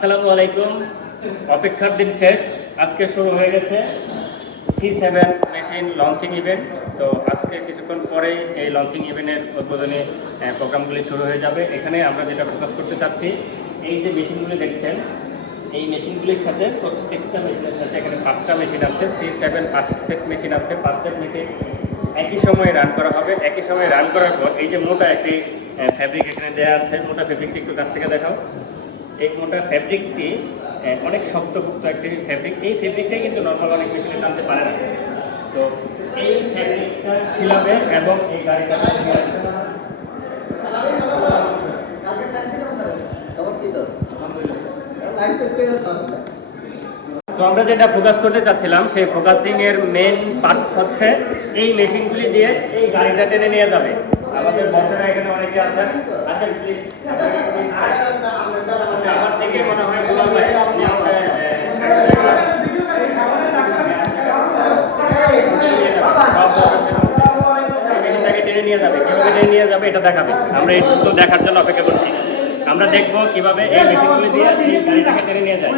আসসালামু আলাইকুম। অপেক্ষার দিন শেষ। আজকে শুরু হয়ে গেছে C seven machine launching event তো আজকে কিছুক্ষণ পরেই এই লঞ্চিং ইভেন্টের উদ্বোধনী প্রোগ্রামগুলি শুরু হয়ে যাবে। এখানে আমরা যেটা ফোকাস করতে চাচ্ছি, এই যে মেশিনগুলি দেখছেন, এই মেশিনগুলির সাথে প্রত্যেকটা মেশিনের সাথে এখানে পাঁচটা মেশিন আছে। সি সেভেন পাঁচ সেট মেশিন আছে পাঁচ সেট মেশিন একই সময়ে রান করা হবে। একই সময়ে রান করার পর এই যে মোটা একটি ফ্যাব্রিক এখানে দেওয়া আছে। মোটা ফ্যাব্রিকটি একটু কাছ থেকে দেখাও। এই মোটা ফ্যাব্রিকটি অনেক শক্তপোক্ত একটি ফ্যাব্রিক এই ফ্যাব্রিকটাই কিন্তু নর্মাল অনেক মেশিনে টানতে পারে না। তো এই ফ্যাব্রিকটা শিলাবে এবং এই গাড়িটা তো আমরা যেটা ফোকাস করতে চাচ্ছিলাম, সেই ফোকাসিং এর মেন পার্ট হচ্ছে এই মেশিনগুলি দিয়ে এই গাড়িটা টেনে নিয়ে যাবে। আমাদের বসেরা এখানে অনেকে আছেন। আসেন প্লিজ নিয়ে যাবে। কীভাবে টেনে নিয়ে যাবে এটা দেখাবে। আমরা একটু দেখার জন্য অপেক্ষা করছি। আমরা দেখব কীভাবে এই মেশিনগুলি দিয়ে গাড়িটাকে টেনে নিয়ে যায়।